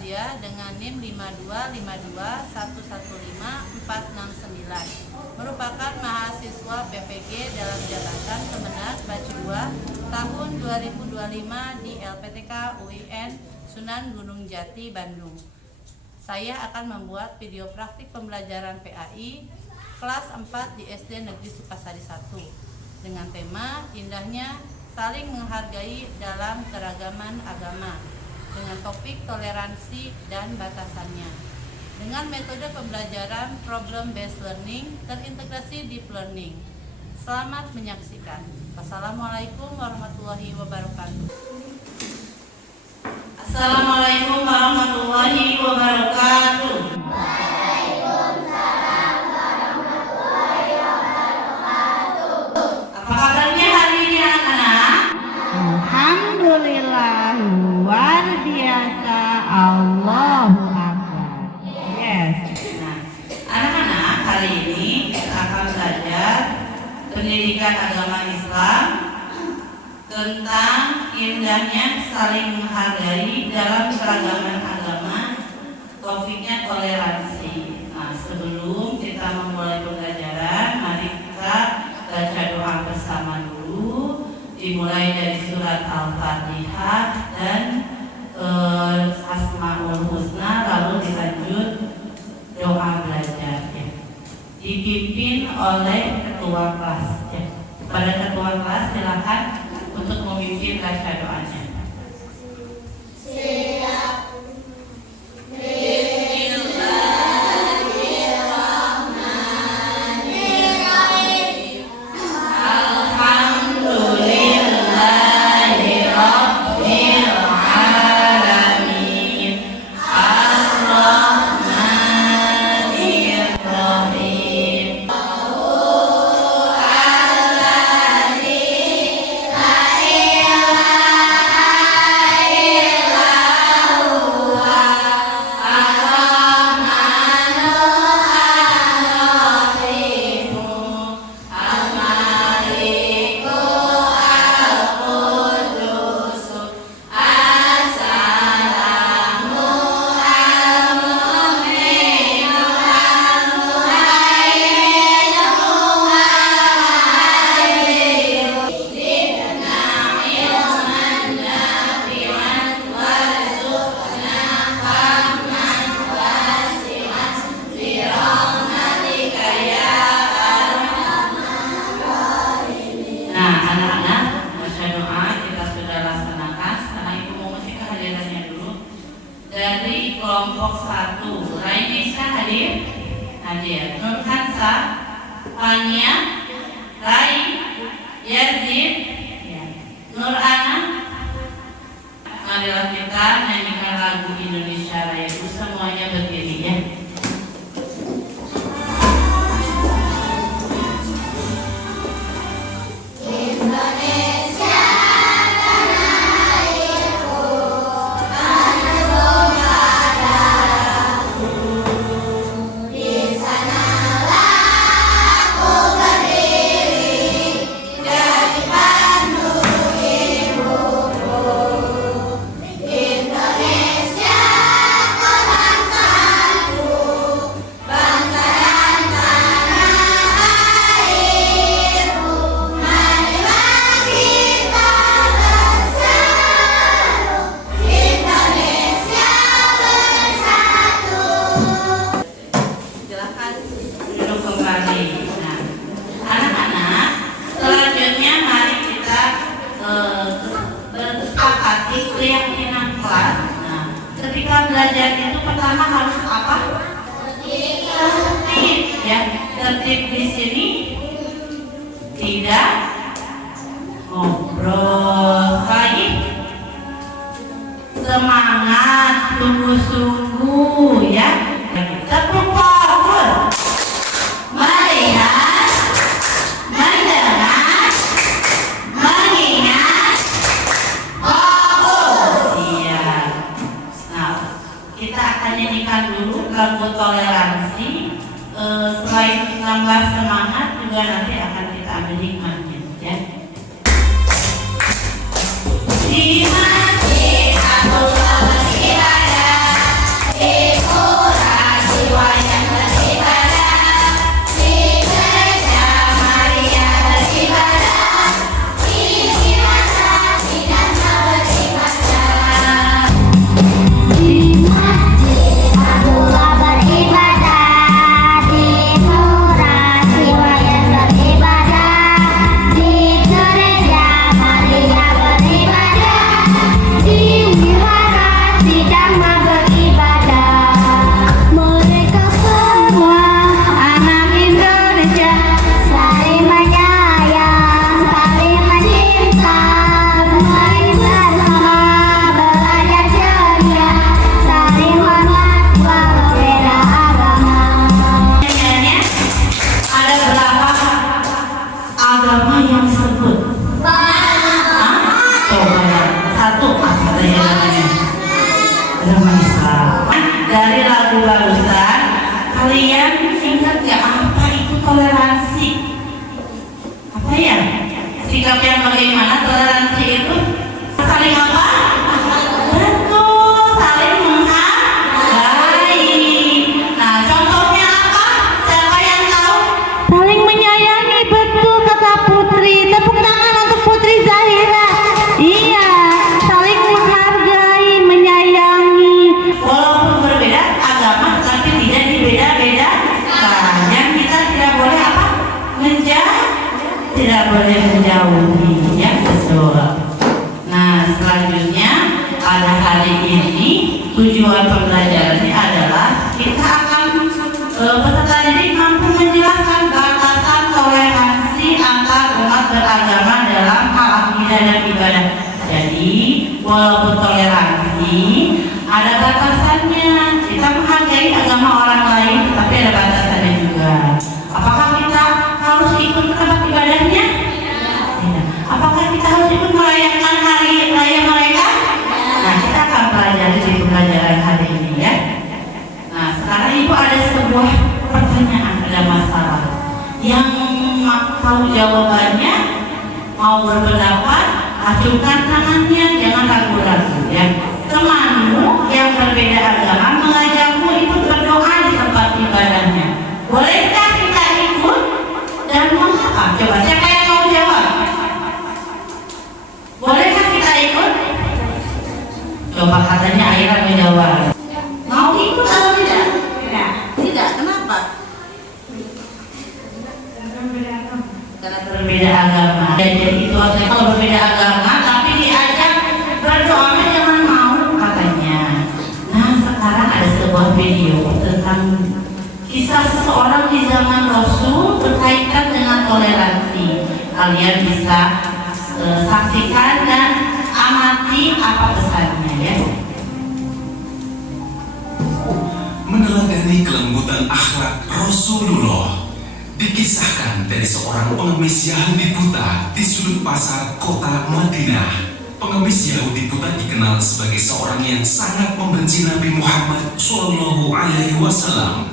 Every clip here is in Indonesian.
Razia dengan NIM 525211549 merupakan mahasiswa PPG dalam jabatan Kemenak Batch 2 tahun 2025 di LPTK UIN Sunan Gunung Jati, Bandung. Saya akan membuat video praktik pembelajaran PAI kelas 4 di SD Negeri Sukasari 1 dengan tema indahnya saling menghargai dalam keragaman agama dengan topik toleransi dan batasannya. Dengan metode pembelajaran problem based learning terintegrasi deep learning. Selamat menyaksikan. Wassalamualaikum warahmatullahi wabarakatuh. Assalamualaikum warahmatullahi wabarakatuh. Waalaikumsalam warahmatullahi wabarakatuh. Apa kabarnya hari ini anak-anak? Alhamdulillah, luar biasa, Allahu Akbar. Yes. Nah, anak-anak, hari ini kita akan belajar pendidikan agama Islam tentang indahnya saling menghargai dalam keragaman agama, topiknya toleransi. Nah, sebelum kita memulai pembelajaran, mari kita baca doa bersama dulu, dimulai dari surat Al-Fatihah dan Asmaul Husna, lalu dilanjut doa belajar ya. Dipimpin oleh ketua kelas ya. Pada ketua kelas silakan untuk memimpin baca doanya. Siap. Dari kelompok 1, Rainisa hadir? Hadir. Nur Hansa, Fania, Rai, Yazid, Nur Ana. Marilah kita nyanyikan lagu Indonesia Raya. Semuanya berdiri ya. Belajar itu pertama harus apa? Tertib ya. Tertib di sini tidak ngobrol, baik, semangat, sungguh-sungguh ya. Tepuk power, melihat, mendengar, mengingat, fokus. Iya. Nah, kita akan nyanyikan dulu lagu toleransi. Selain nambah semangat juga nanti akan kita ambil hikmahnya ya. Di masjid Abdullah beribadah. bersama beribadah. Mereka semua anak Indonesia, saling menyayang, saling mencinta, bermain bersama, belajar ceria, saling hormat walau beda agama. Ada berapa agama yang disebut? Coba ya, satu katanya namanya agama Islam. Dari lagu barusan, kalian ingat ya apa itu toleransi? Apa ya? Sikap yang bagaimana toleransi itu? Saling apa? Betul, saling menghargai. Nah, contohnya apa? Siapa yang tahu? Saling menyayangi, betul kata Putri. Tepuk tangan untuk Putri Zahira. Iya, saling menghargai, menyayangi. Walaupun berbeda agama, tapi tidak dibeda-bedakan. Yang kita tidak boleh apa? Tidak boleh menjauhi, ya betul. Nah, selanjutnya pada hari ini tujuan pembelajarannya adalah kita akan peserta didik mampu menjelaskan batasan toleransi antar umat beragama dalam hal akidah dan ibadah. Jadi, walaupun toleransi ada batasannya. Kita menghargai agama orang lain, tetapi ada batasannya juga. Apakah kita harus ikut tempat ibadahnya? Tidak. Apakah kita harus ikut merayakan hari raya mereka? Nah, kita akan pelajari di pembelajaran hari ini ya. Nah, sekarang Ibu ada sebuah pertanyaan, ada masalah. Yang tahu jawabannya, mau berpendapat, acungkan tangannya, jangan ragu-ragu ya. Temanmu yang berbeda agama mengajakmu ikut berdoa di tempat ibadahnya. Bolehkah kita ikut dan mengapa? Coba siapa yang mau jawab? Bolehkah kita ikut? Coba katanya Aira menjawab. Mau ikut atau tidak? Tidak. Kenapa? Karena berbeda agama. Jadi itu artinya kalau berbeda agama tapi diajak berdoa jangan mau katanya. Nah, sekarang ada sebuah video tentang kisah seseorang di zaman Rasul berkaitan dengan toleransi. Kalian bisa saksikan dan amati apa pesannya ya. Meneladani kelembutan akhlak Rasulullah, dikisahkan dari seorang pengemis Yahudi buta di sudut pasar kota Madinah. Pengemis Yahudi buta dikenal sebagai seorang yang sangat membenci Nabi Muhammad SAW.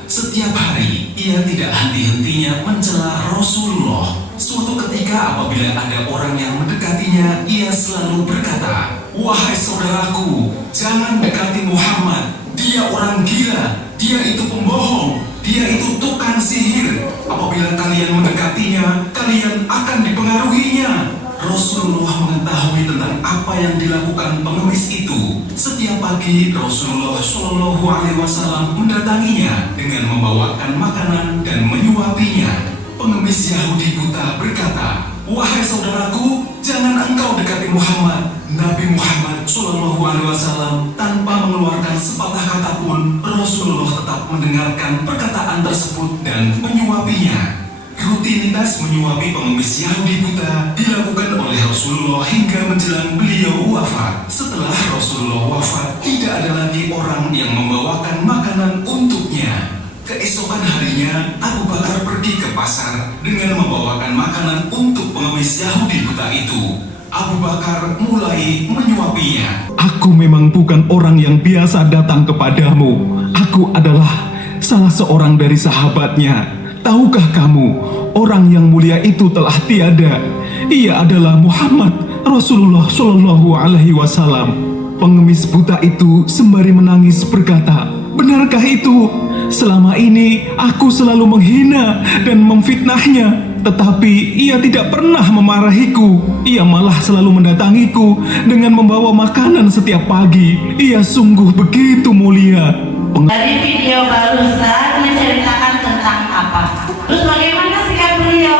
Setiap hari ia tidak henti-hentinya mencela Rasulullah. Suatu ketika apabila ada orang yang mendekatinya, ia selalu berkata, "Wahai saudaraku, jangan dekati Muhammad. Dia orang gila, dia itu pembohong, dia itu tukang sihir. Apabila kalian mendekatinya, kalian akan dipengaruhinya." Rasulullah mengetahui tentang apa yang dilakukan pengemis itu. Setiap pagi Rasulullah SAW mendatanginya dengan membawakan makanan dan menyuapinya. Pengemis Yahudi buta berkata, "Wahai saudaraku, jangan engkau dekati Muhammad." Nabi Muhammad SAW tanpa mengeluarkan sepatah kata pun, Rasulullah tetap mendengarkan perkataan tersebut dan menyuapinya. Rutinitas menyuapi pengemis Yahudi buta dilakukan oleh Rasulullah hingga menjelang beliau wafat. Setelah Rasulullah wafat, tidak ada lagi orang yang membawakan makanan untuknya. Keesokan harinya, Abu Bakar pergi ke pasar dengan membawakan makanan untuk pengemis Yahudi buta itu. Abu Bakar mulai menyuapinya. "Aku memang bukan orang yang biasa datang kepadamu. Aku adalah salah seorang dari sahabatnya. Tahukah kamu, orang yang mulia itu telah tiada. Ia adalah Muhammad Rasulullah Shallallahu Alaihi Wasallam." Pengemis buta itu sembari menangis berkata, "Benarkah itu? Selama ini aku selalu menghina dan memfitnahnya, tetapi ia tidak pernah memarahiku. Ia malah selalu mendatangiku dengan membawa makanan setiap pagi. Ia sungguh begitu mulia." Dari video barusan menceritakan tentang apa? Terus bagaimana sikap beliau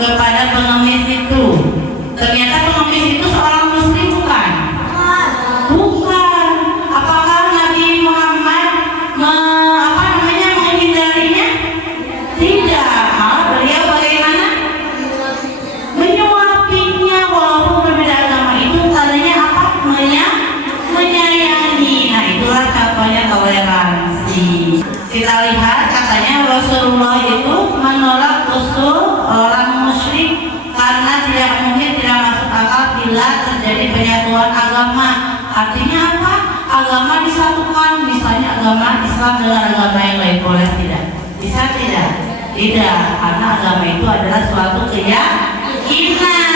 kepada pengemis itu? Ternyata pengemis itu seorang muslim bukan? Bukan. lakukan misalnya agama Islam dengan agama yang lain, boleh tidak? Bisa tidak? Tidak, karena agama itu adalah suatu keyakinan.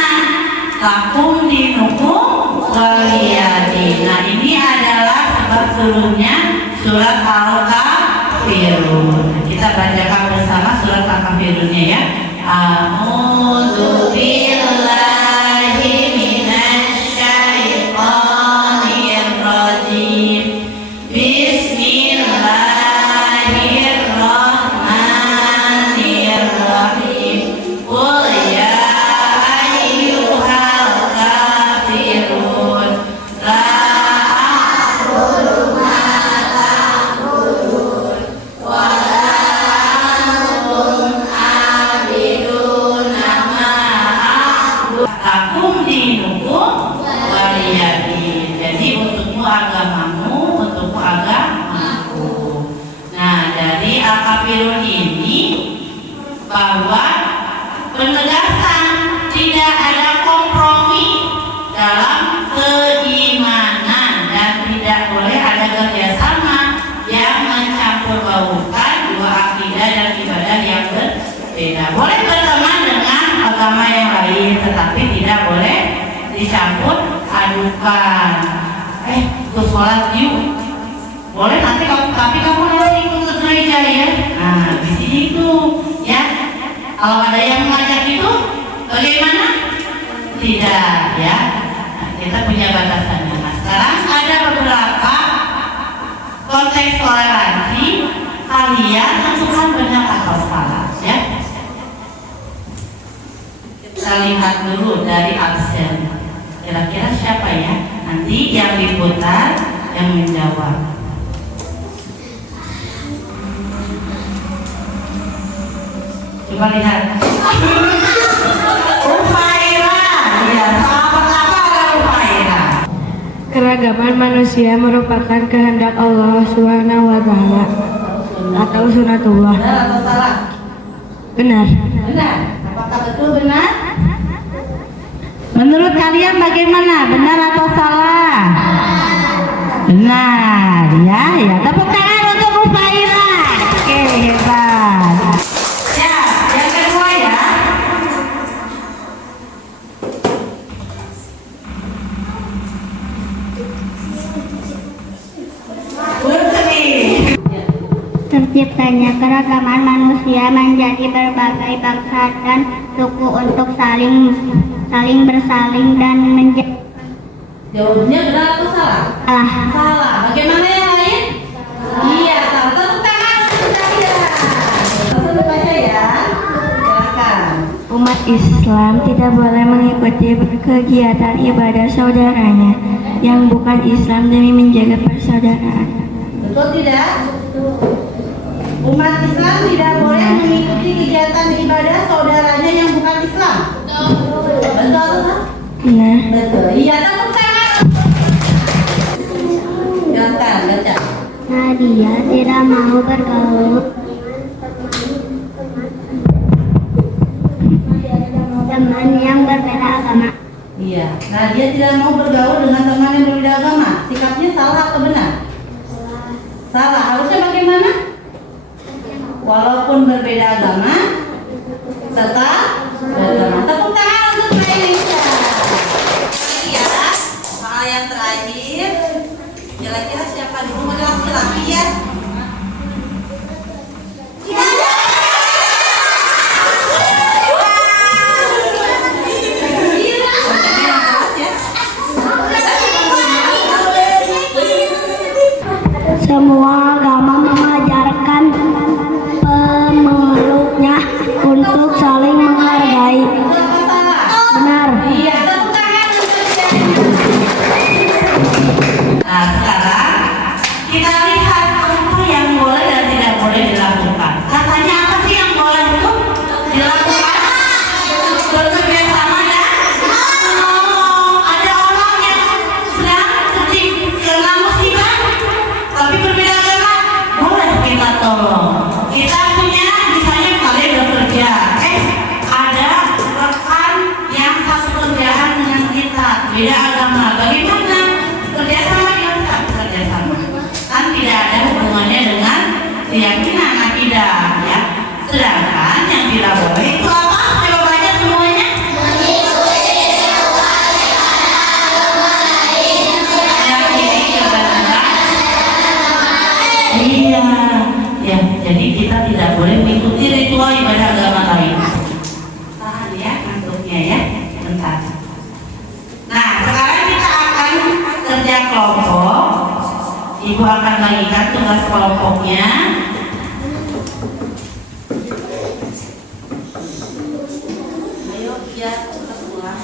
Lakum dinukum waliyadin. Nah, ini adalah sebab turunnya surat Al-Kafirun. Kita bacakan bersama surat Al-Kafirunnya ya. A'udzu billahi minasy syaithanir rajim. Bismillahirrahmanirrahim. Qul ya ayyuhal kafirun la a'budu ma ta'budun wa la antum abiduna ma a'budu lakum dinukum waliyadin. Jadi untukmu agamamu, untukmu agamaku. Nah, dari Al-Kafirun ini bahwa penegasan tidak ada kompromi dalam keimanan dan tidak boleh ada kerjasama yang mencampur baukan dua akidah dan ibadah yang berbeda. Boleh berteman dengan agama yang lain, tetapi tidak boleh dicampur adukan. Ikut sholat yuk. Boleh nanti tapi kamu harus ikut ke gereja ya. Nah, di sini itu ya. Kalau ada yang mengajak itu bagaimana? Tidak ya. Nah, kita punya batasannya. Nah, sekarang ada beberapa konteks toleransi. Kalian tentukan benar atau salah ya. Kita lihat dulu dari absen. Kira-kira siapa ya? Nanti yang diputar yang menjawab. Coba lihat. Ufaira. Ya, sahabat apa ada Ufaira? Keragaman manusia merupakan kehendak Allah Subhanahu wa Ta'ala atau sunatullah. Benar atau salah? Benar. Benar. Apakah betul benar? Menurut kalian bagaimana? Benar atau salah? Benar ya. Ya, tepuk tangan untuk Ufaira. Oke, hebat. Ya, yang kedua ya. Putri. Terciptanya keragaman manusia menjadi berbagai bangsa dan suku untuk saling bersaling dan menjadi Jawabnya benar atau salah? salah. Salah. Bagaimana yang lain? Iya, salah. Tepuk tangan untuk saya. Langsung dibaca ya. Silakan. Umat Islam tidak boleh mengikuti kegiatan ibadah saudaranya yang bukan Islam demi menjaga persaudaraan. Betul tidak? Umat Islam tidak boleh mengikuti kegiatan ibadah saudaranya yang bukan Islam. Betul. Betul. Nah, Betul. Iya, tepuk tangan. Silakan, baca. Nadia tidak mau bergaul teman yang berbeda agama. Iya. Nah, dia tidak mau bergaul dengan teman yang berbeda agama. Sikapnya salah atau benar? Salah. Harusnya bagaimana? Walaupun berbeda agama, tetap beragama. Tepuk tangan untuk Indonesia. Ya, soal yang terakhir. Kira-kira siapa di rumah laki-laki ya? Semua agama mengajarkan pemeluknya untuk saling menghargai. Betul atau salah? Benar. Iya, tepuk tangan untuk dia. Nah, sekarang kita lihat apa yang boleh dan tidak boleh dilakukan. Katanya apa sih yang boleh untuk dilakukan? Bekerjasama dan menolong. Ada orang yang sedang kena musibah, tapi berbeda agama, Iya, ya. Jadi kita tidak boleh mengikuti ritual ibadah agama lain. Tahan ya, ngantuknya ya. Bentar. Nah, sekarang kita akan kerja kelompok. Ibu akan bagikan tugas kelompoknya. Ayo, ya, kita pulang.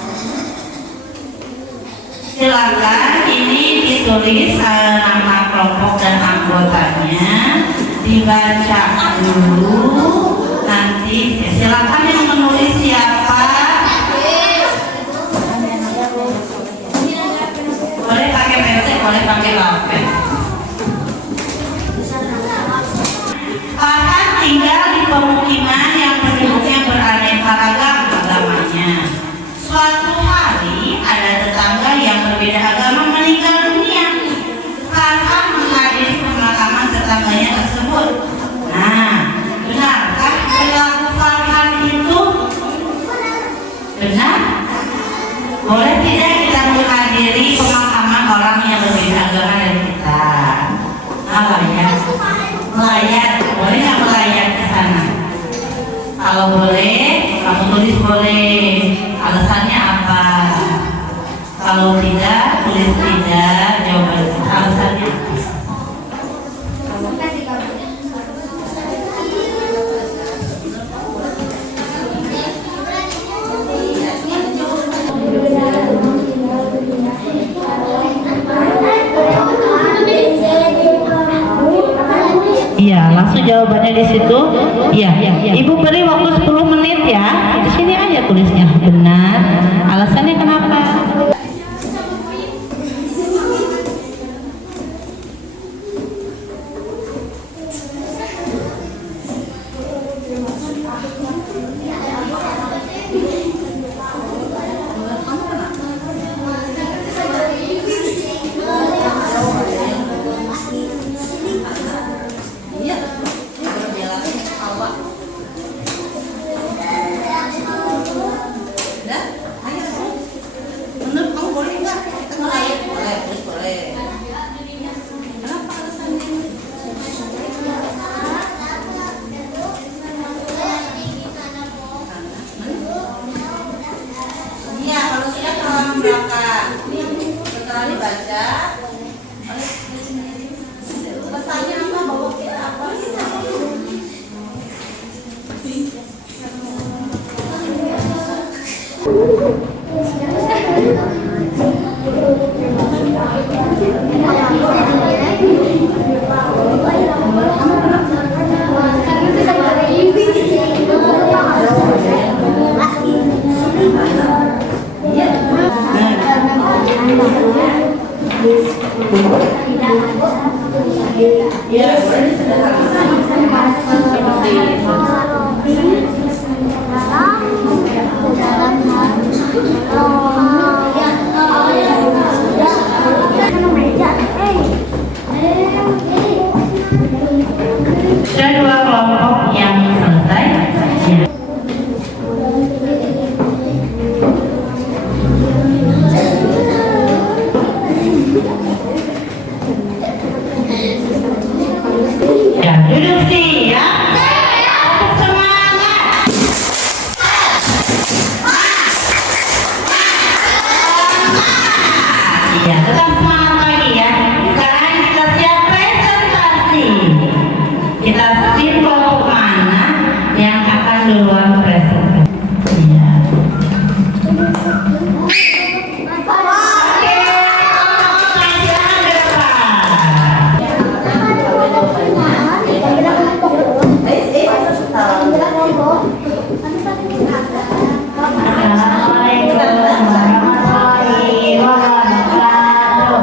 Silakan ini ditulis nama kelompok dan anggotanya, dibaca dulu. Nanti silakan yang menulis siapa. Boleh pakai pensil, boleh pakai lapen. Akan tinggal di pemukiman yang penduduknya beraneka ragam agamanya. Suatu hari ada tetangga yang berbeda agama meninggal dunia. Kakak menghadiri pemakaman tetangganya tersebut. Nah, benarkah perilaku Farhan itu? Benar? Boleh tidak kita menghadiri pemakaman orang yang berbeda agama dari kita? Melayat, melayat, boleh nggak melayat ke sana? Kalau boleh, kamu tulis boleh. Alasannya apa? Kalau tidak, tulis tidak. Jawaban alasannya apa? Iya, langsung jawabannya di situ. Iya, Ibu beri waktu 10 menit ya. Di sini aja tulisnya. Benar. Alasannya kenapa? Menurut kamu boleh nggak kita ngelayat? Boleh, terus boleh. Kenapa alasannya? Iya, kalau sudah kalau berangkat setelah dibaca, pesannya apa? Bawa kita apa? Sudah dua kelompok yang selesai. Ya, duduk sih ya. Untuk semangat. Iya, tetap semangat lagi ya. Sekarang kita siap presentasi. Kita pilih kelompok mana yang akan duluan presentasi. Iya. Oke, kelompok pelajaran depan. Assalamualaikum warahmatullahi wabarakatuh.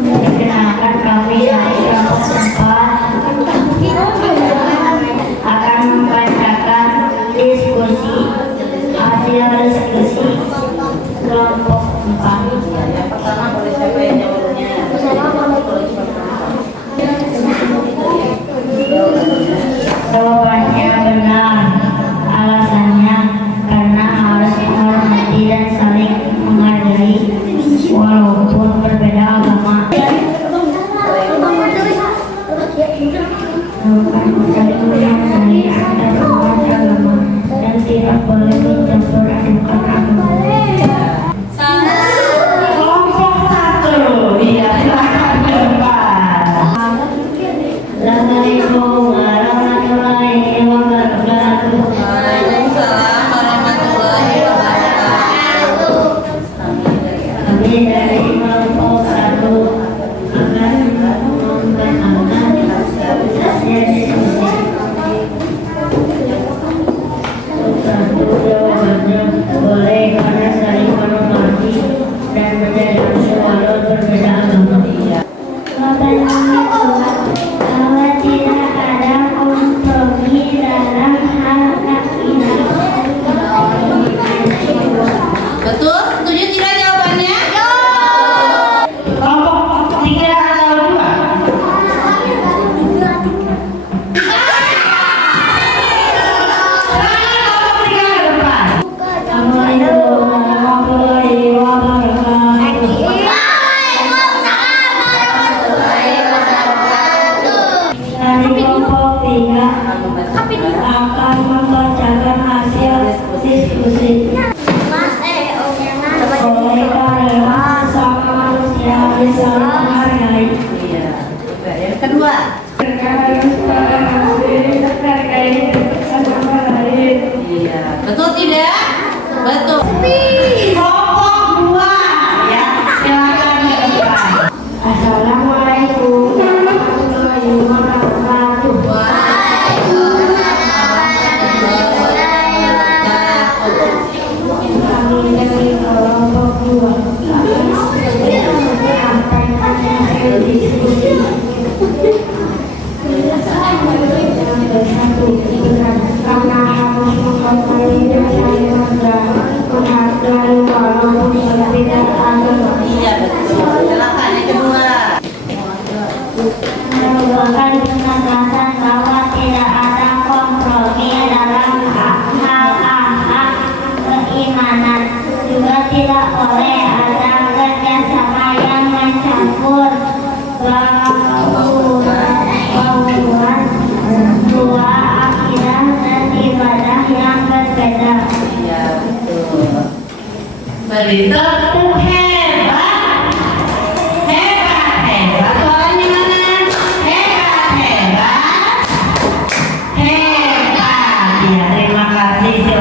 Perkenalkan kami dari kelompok 4 akan membacakan diskusi hasil diskusi kelompok 4. Yang pertama boleh siapa yang jawabnya? Jawabannya benar. Alasannya karena harus menghormati dan saling menghargai tidak boleh ada kerjasama yang mencampur bauran dua akidah dan ibadah yang berbeda. Ya, betul. Begitu hebat. Hebat, hebat. Suaranya mana? Hebat, hebat. Hebat. Ya, terima kasih.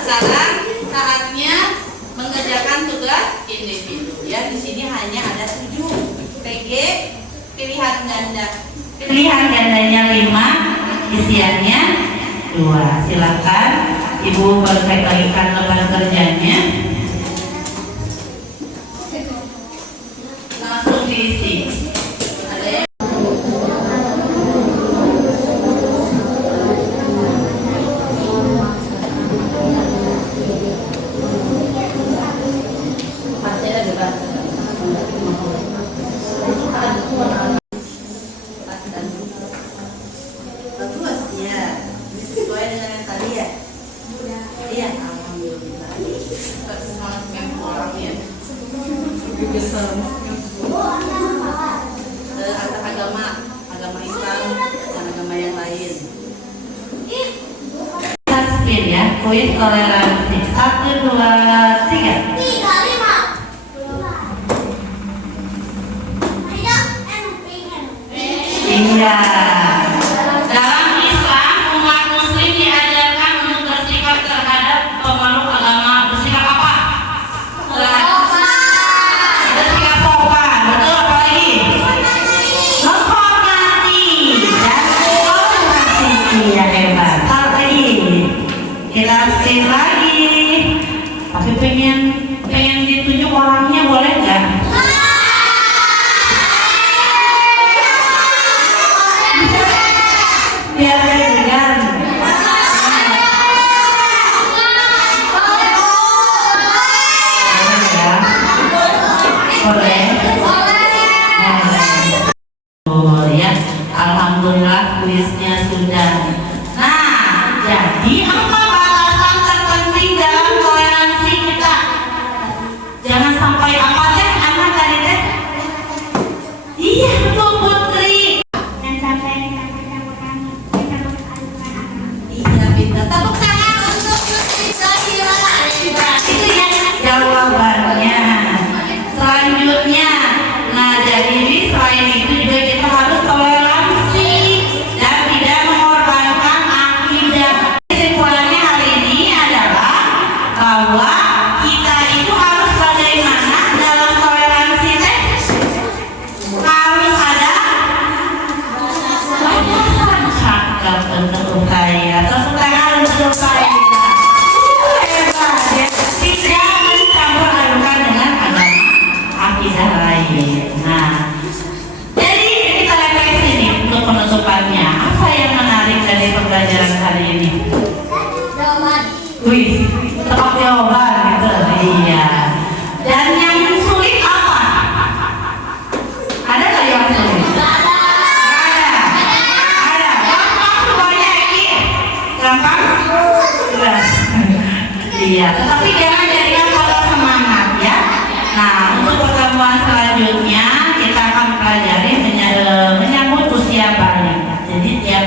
Sekarang saatnya mengerjakan tugas individu. Ya, di sini hanya ada 7 PG pilihan ganda. Pilihan gandanya 5, isiannya 2. Silakan Ibu berkaitan lembar kerjanya. Langsung diisi. Ada yang masih ada bebas. Bagus ya. Sesuai dengan yang tadi ya. Iya, alhamdulillah. Semangat memang orangnya. Antar agama Islam dan agama yang lain. Kita spin ya, kuis toleransi. 1, 2, 3. Iya. Dalam Islam, umat muslim diajarkan untuk bersikap terhadap pemeluk agama. Bersikap apa? Bersikap sopan. Betul, apa lagi? Menghormati dan menghormati. Iya, hebat. Satu lagi. Kita spin lagi. Tapi pengen ditunjuk orangnya, boleh nggak? Biar deg-degan. Boleh ya? Boleh. Oh ya, alhamdulillah kuisnya sudah. Nah, jadi apa batasan terpenting dalam toleransi kita? Jangan sampai apa teh, anak tadi teh? Iya, betul Putri. Iya, pintar. Tepuk tangan untuk Putri Zahira. Itu ya jawabannya. Selanjutnya, nah jadi selain itu juga kita harus toleransi dan tidak mengorbankan akidah. Kesimpulannya hari ini adalah bahwa kita itu harus bagaimana dalam toleransi teh? Harus ada batasan. Cakap untuk saya. Tepuk tangan untuk saya. Hebat ya. Tidak mencampur adukan dengan agama akidah lain. Nah, jadi kita refleksi nih untuk penutupannya. Apa yang menarik dari pembelajaran hari ini? Wih, tebak jawaban gitu. Iya. Dan yang sulit apa? Ada nggak yang sulit? Ada. Ada. Gampang semuanya Eki. Gampang? Sudah. Iya. Tetapi jangan jadikan patah semangat ya. Nah, untuk pertemuan selanjutnya kita akan pelajari menyambut usia balik. Jadi tiap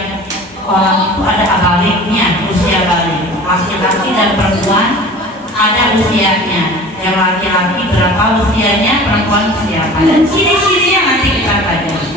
orang itu ada baliknya, usia balik. Laki-laki dan perempuan ada usianya. Yang laki-laki berapa usianya, perempuan usia apa. Dan ciri-cirinya nanti kita pelajari.